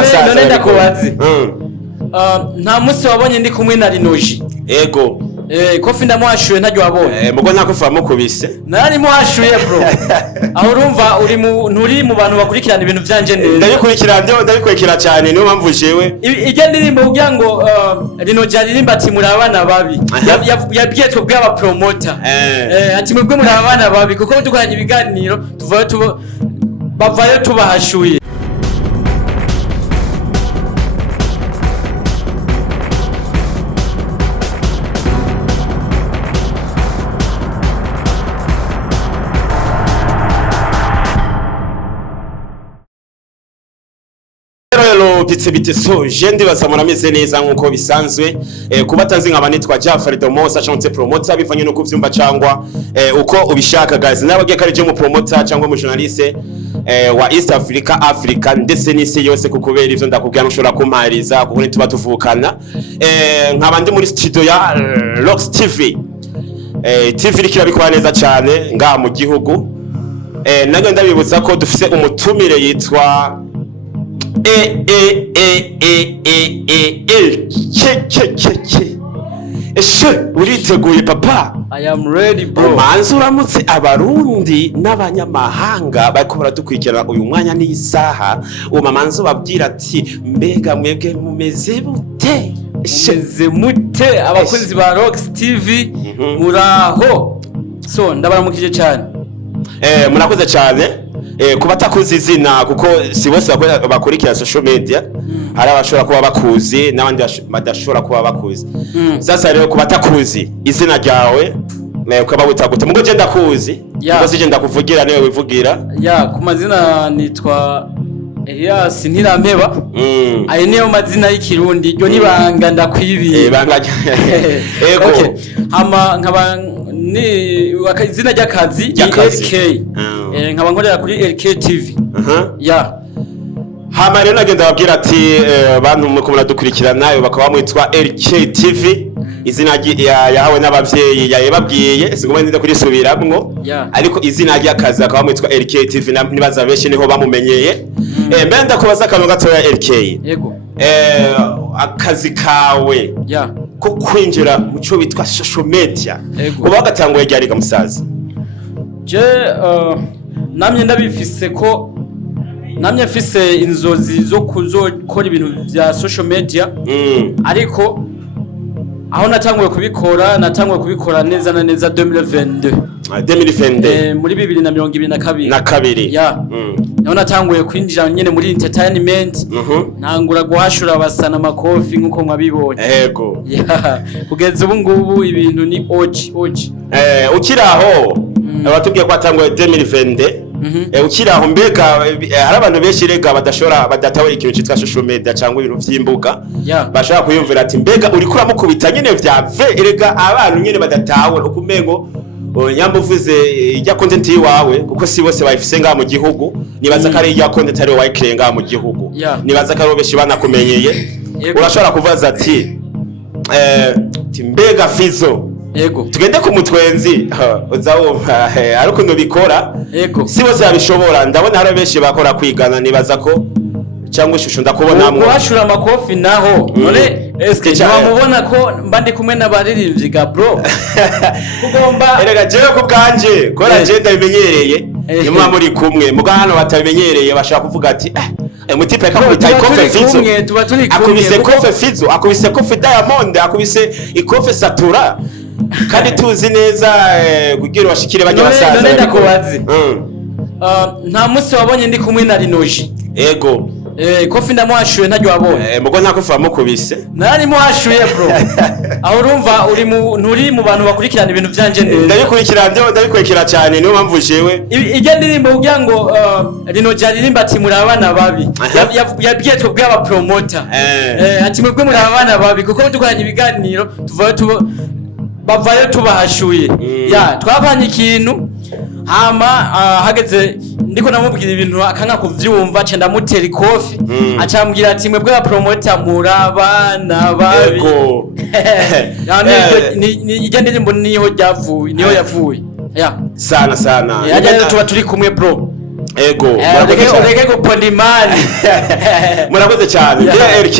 none ndakubazi nta munsi wabonye ndi kumwe na Rinoji ego kofi ndamuhashuye ntajya wabonye mugo ntakufa mukubise nari muhashuye bro aho urumva uri mu bantu bakurikirana ibintu byanje neza ndabikurikira cyane niyo mpamvu jewe ije ndirimbo kugira ngo Rinoji aririmba ati muri abana babi yabwiye twebwe aba promoter ati mwebwe muri abana babi kuko dukoranye ibiganiro bavayo tubahashuye. Bite so je ndibaza murameze neza nkuko bisanzwe kuba tanzi nkaba nitwa Jafari Domosa chante promoter bivanye no kuvyumva cyangwa uko ubishaka guys nabagiye karije mu promoter cyangwa mu journaliste wa East Africa ndetse n'isi yose kukubera ivyo ndakubwira nushobora kumpariza kuko nituba tuvukana nkaba ndi muri studio ya Rox TV TV likirabikora neza cyane nga mu gihugu nago ndabibutsa ko dufise umutumire yitwa Eshe uriteguye papa? I am ready bro. Manzi uramutse abarundi n'abanyamahanga bariko baradukurikirana uyu mwanya n'isaha uwo manzi babwira ati mbega mwebwe mumeze bute? Meze mute abakunzi ba Rox TV muraho. So ndabaramukije cyane. Murakoze cyane. Kuba takuzi izina kuko si bose bakurikira social media hari abashobora kuba bakuzi n'abandi badashobora kuba bakuzi sasa rero kuba takuzi izina ryawe ukaba witaguta mugo je ndakuzi kuko sije ndakuvugira niwe wivugira ku mazina nitwa Elias Ntirampeba ayo niyo mazina y'ikirundi ryo nibanga ndakwibiye banga okay hama nkaba ni izina ry'akazi LK nkaba nkorera kuri LK TV hama rero nagenda babwira ati bantu muko muradukurikirana bakaba bamwitwa LK TV izina yahawe n'abavyeyi yababwiye sigomwe ninde kurisubiramwo ariko izina ry'akazi akaba bamwitwa LK TV nibaza benshi niho bamumenyeye mbe ndakubaza akantu gatoya LK yego akazi kawe ko kwinjira mu cyo bitwa social media uba gatanguye ryari musaza je namye ndabifise ko namye mfise inzozi zo kuzokora ibintu bya social media ariko aho natanguye kubikora neza na neza 2022 muri 2022 naho natanguye kwinjira nyene muri entertainment ntangura guhashura abasana makofi nkuko mwabibonye yego kugeza ubu ngubu ibintu ni oji ukiraho abatubwiye ko atanguye 2022 ukiraho mbega hari abantu benshi rega badatawera ikintu cyitwa social media cyangwa ibintu vy'imbuga bashaka kuyumvira ati mbega uri kuramukubita nyene vyave erega abantu nyene badatawera ukumengo nyambuvuze ijya content yiwawe kuko si bose bayifise nga mu gihugu nibaza ko ari ijya content ari wayikirenga mu gihugu nibaza ko ari benshi banakumenyeye urashobora kuvaza ati mbega Fizo yego tugende ku mutwenzi uzawumva ariko nubikora si bose babishobora ndabona hari benshi bakora kwigana nibaza ko cyangwa ishusho ndakubonamwe kuhashura amakofi naho none eske cyamubona ko mbandi kumwe n'abaririmbyi ga bro kugomba erega jewe ku bwanje kora je ndabimenyereye nimwe muri kumwe muga hano batabimenyereye bashaka kuvuga ati mutipe kakubita ikofe Fizo akubise kofe Fizo akubise kofe Diamond akubise ikofe Satura kandi tuzi neza kugira washikire bajya basaza none ndakubazi nta munsi wabonye ndi kumwe na Rinoji ego kofi ndamuhashuye ntajya wabonye mugo ntakufa mukubise nari muhashuye bro aho urumva uri mu bantu bakurikirana ibintu byanje neza ndabikurikira cyane niyo mpamvu jewe ije ndirimbo kugira ngo Rinoji aririmba ati muri abana babi yabwiye twebwe aba promoter ati mwebwe muri abana babi kuko dukoranye ibiganiro bavayo tubahashuye twavanye ikintu hama hageze ndiko namubwira ibintu akanga kuvyumva cyo ndamutera ikofi acambwira ati mwebwe ba promoter murabana babi ni igende ndimbo niho yavuye sana yaje tuba turi kumwe bro ego ureke guponda imani murakoze cyane RK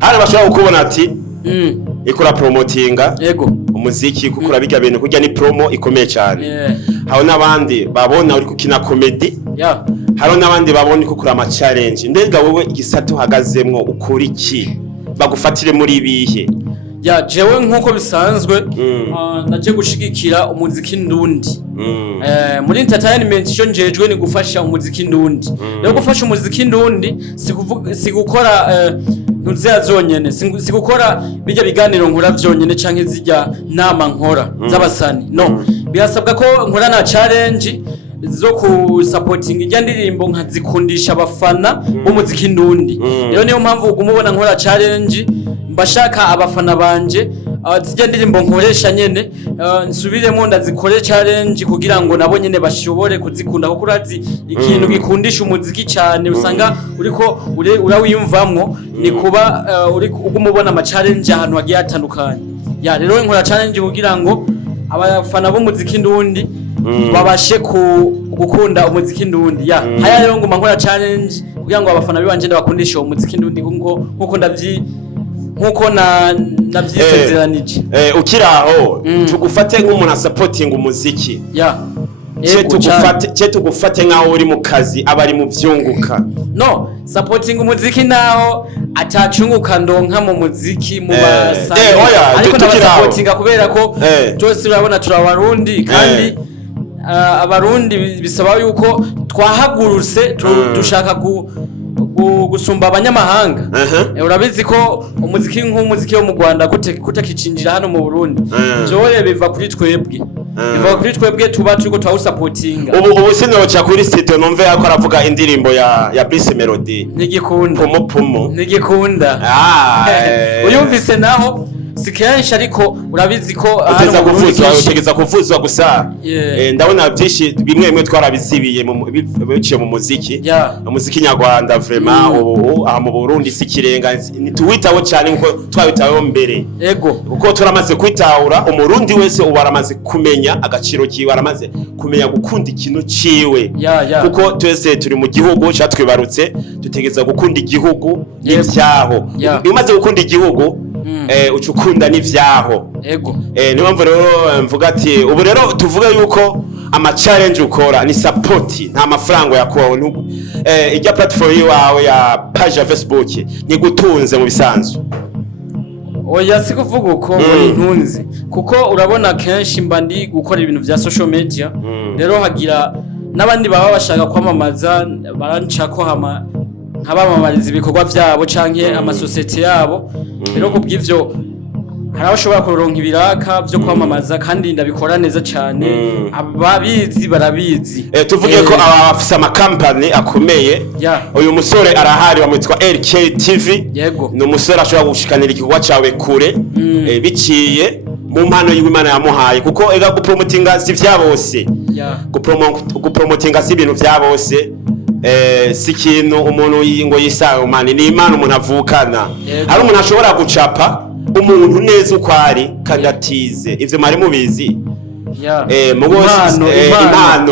hari bashobora gukubona ati ikora promotinga umuziki kuko urabiga bintu kujya ni promo ikomeye cyane haho n'abandi babona uri kukina comedy haro n'abandi babona ko kuri ama challenge ndega wowe igisata uhagazemwo ukora iki bagufatire muri bihe jewe nkuko bisanzwe naje gushigikira umuziki ndundi muri entertainment cyo njejwe ni gufasha umuziki ndundi no gufasha umuziki ndundi sigukora ntuziya zonyene sigukora bijya biganiro nkora vyonyene canke zijya nama nkora z'abasani no birasabwa ko nkora na challenge zo ku supporting ijya ndirimbo nkazikundisha abafana b'umuziki ndundi rero niyo mpamvu ugumubona nkora challenge mbashaka abafana banje zijya ndirimbo nkoresha nyene nsubiremo ndazikore challenge kugira ngo nabo nyene bashobore kuzikunda kuko urazi ikintu gikundisha umuziki cyane usanga uriko urawiyumvamwo ni kuba uri ugumubona ama challenge ahantu hagiye hatandukanye rero nkora challenge kugira ngo abafana b'umuziki ndundi babashe gukunda umuziki ndundi haya rero nguma nkora challenge kugira ngo abafana bibanje ndabakundisha umuziki ndundi nkuko nkuko navyisezeranije ukiraho tugufate nk'umuntu supporting umuziki tugufate nkaho uri mu kazi abari mu vyunguka no supporting umuziki naho atacunguka ndonka mu muziki mu basani ariko ndabasupportinga kubera ko twese urabona turabarundi kandi abarundi bisaba yuko twahagurutse dushaka gusumba abanyamahanga urabizi ko umuziki nk'umuziki wo mu Rwanda kutakicinjira hano mu Burundi joye biva kuri twebwe tuba turiko twawusapotinga ubu sinoca kuri studio numve yako aravuga indirimbo ya Bliss Melody nigikunda Pumu nigikunda uyumvise naho sikenshi ariko urabizi ko utegeza kuvuzwa gusa ndabona byinshi bimwe twarabizibiye biciye mu muziki umuziki nyarwanda vraiment ubu aha mu Burundi sikirenga nituwitaho cyane nko twabitaho mbere kuko turamaze kwitahura umurundi wese ubaramaze kumenya agaciro kiwe aramaze kumenya gukunda ikintu ciwe kuko twese turi mu gihugu cyatwibarutse dutegeza gukunda igihugu n'ivyaho umaze gukunda igihugu ucukunda n'ivyaho niyo mpamvu rero mvuga ati ubu rero tuvuga yuko ama challenge ukora ni support nta mafaranga yakubaho ijya platform yawe ya page ya Facebook ni gutunze mu bisanzwe oya sikuvuga uko ntunzi kuko urabona kenshi mba ndi gukora ibintu vya social media rero hagira n'abandi baba bashaka kwamamaza barancako nkabamamariza ibikorwa vyabo canke amasosiyete yabo rero kubw'ivyo hari abashobora kuronka ibiraka byo kwamamaza kandi ndabikora neza cyane ababizi barabizi tuvuge ko abafise ama company akomeye uyu musore arahari bamwitwa RK TV ni umusore ashobora gushikanira igikorwa cawe kure biciye mu mpano y'Imana yamuhaye kuko ega gupromotinga si vyabose gupromotinga si ibintu vyabose si ikintu umuntu ngo yisangumane ni imana umuntu avukana hari umuntu ashobora gucapa umuntu neza uko ari kandi atize ivyo mwari mubizi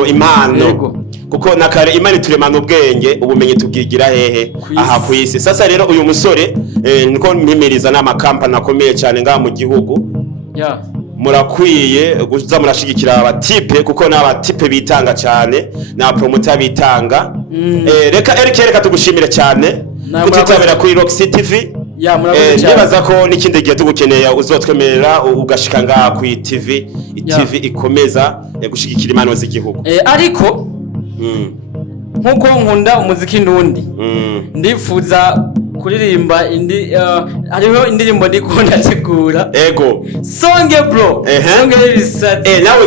impano kuko nakare imana ituremana ubwenge ubumenyi tubwigira hehe aha kwisi sasa rero uyu musore niko mpimiriza n'amakampani akomeye cyane ngaha mu gihugu murakwiye guza murashigikira abatipe kuko n'abatipe bitanga cyane na promoter bitanga reka tugushimire cyane kutitabira kuri Rock City TV nibaza ko n'ikindi gihe tugukeneye uzotwemerera ugashika ngaha ku TV ikomeza gushigikira impano z'igihugu ariko nkuko nkunda umuziki ndundi ndifuza kuririmba hariho indirimbo ndikunda tegura songe bro songe y'ibisatsi nawe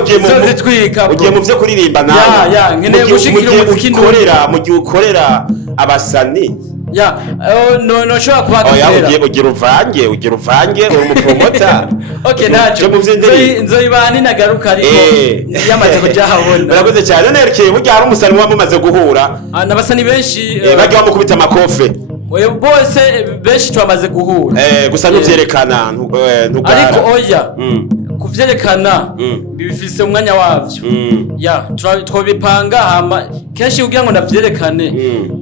ugiye mu vyo kuririmba nawe nkeneye gushikira umuziki ndundi mu gihe ukorera abasani no shobora kubagatera ugira uvange uri umupromota naco nzoyibana nagaruka ariko yamaze kujahabona barakoze cyane nerekeye burya hari umusani wamaze guhura n'abasani benshi bajya bamukubita amakofe bose benshi twamaze guhura gusa n'uvyerekana ariko oya kuvyerekana bifise umwanya wavyo ya twobipanga hama kenshi kugira ngo ndavyerekane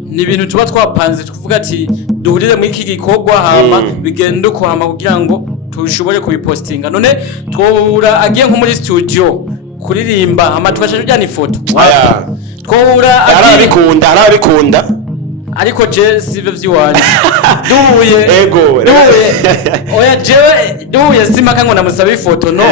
ni ibintu tuba twapanze tuvuga ati duhurire muri iki gikorwa hama bigende uko hama kugira ngo tushobore kubipostinga none twobura agiye nko muri studio kuririmba hama tugaca tujyana ifoto twobura arabikunda ariko je sive vy'iwanje duhuye ego oya jewe duhuye simaka ngo namusaba ifoto no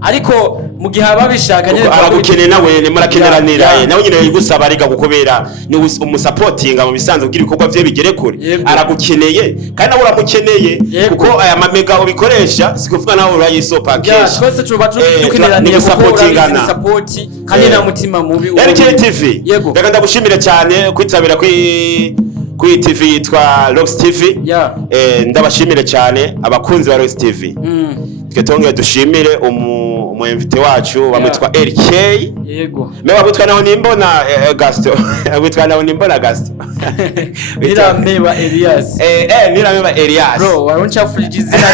ariko mu gihe ababishaka nyene aragukeneye nawe ne murakeneranira nawe nyine yigusaba ariga gukobera ni umusapotinga mu bisanzwe kugira ibikorwa vye bigere kure aragukeneye kandi nawe uramukeneye kuko aya mamega ubikoresha sikuvuga nawe urayisopa kesha twese tuba dukeneraniye gusapotingana support kandi na mutima mubi RTV reka ndagushimire cyane kwitabira kuri TV yitwa Rocks TV ndabashimire cyane abakunzi ba Rocks TV twetongeye dushimire umuinvite wacu bamwitwa LK yego mewa butwa naho nimbona Gaston butwa naho nimbona Gaston Nirameba Elias Nirameba Elias bro waroncha frijizina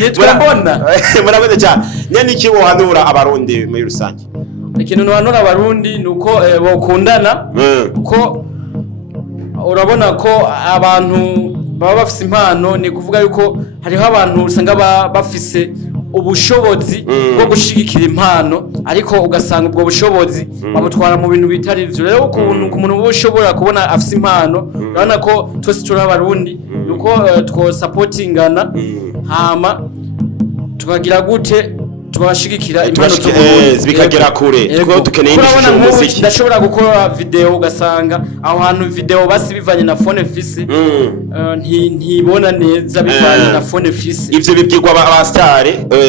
nitwa mbona murakoze cyane nyene iki wohanura abarundi muri rusange ikintu nohanura abarundi nuko bokundana kuko urabona ko abantu baba bafise impano ni kuvuga yuko hariho abantu usanga bafise ubushobozi bwo gushigikira impano ariko ugasanga ubwo bushobozi bamutwara mu bintu bitari ivyo rero ukuntu ku muntu ushobora kubona afise impano urabona ko twese turi abarundi nuko two supportingana hama tukagira gute tubashigikira impano bikagera kure twiko dukeneye ishusho y'umuziki ndashobora gukora video ugasanga aho hantu video basi bivanye na phone fisi ntibona neza bivanye na phone fisi ivyo bibwirwa aba star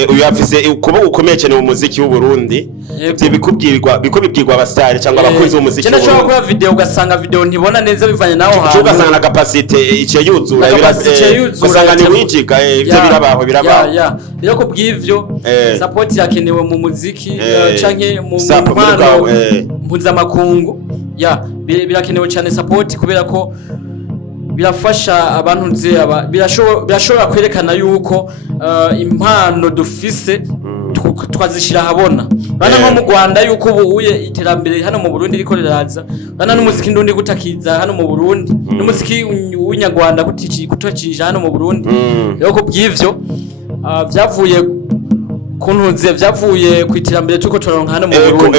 uyu yafise kuba ukomeye cyane mu muziki w'u Burundi ivyo bikubwirwa aba star cyangwa abakunzi b'umuziki cyane cyane gukora video ugasanga video ntibona neza bivanye naho hantu ugasanga na capacity ice yuzura ugasanga ni wijiga ivyo birabaho rero kubw'ivyo support irakenewe mu muziki canke mu mpano mpuzamakungu birakenewe cyane support kubera ko birafasha abantu birashobora kwerekana yuko impano dufise twazishira habona bana nko mu Rwanda yuko ubuye iterambere hano mu Burundi riko riraza bana n'umuziki ndundi gutakiza hano mu Burundi n'umuziki w'inyarwanda kutacija hano mu Burundi rero ko bw'ivyo vyavuye kuntuze vyavuye kwiterambere tuko turaronka hano mu Burundi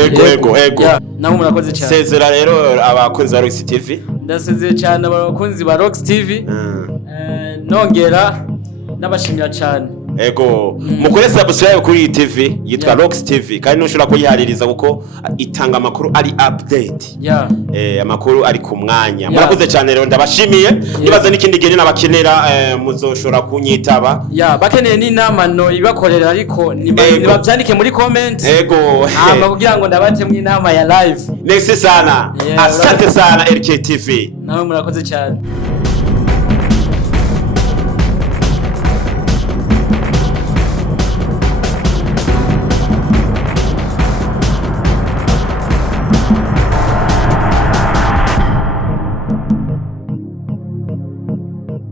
ego naho murakoze cyane sezera rero abakunzi ba Rocks TV ndasezeye cyane abakunzi ba Rocks TV nongera nabashimira cyane ego mukore subscribe kuri TV yitwa Rocks TV kandi nushobora kuyihaririza kuko itanga amakuru ari update amakuru ari ku mwanya murakoze cyane rero ndabashimiye nibaza n'ikindi gihe nabakenera muzoshora kunyitaba bakeneye n'inama no ibakorera ariko nibavyandike muri comment kugira ngo ndabatemwe inama ya live merci sana asante sana LK TV nawe murakoze cyane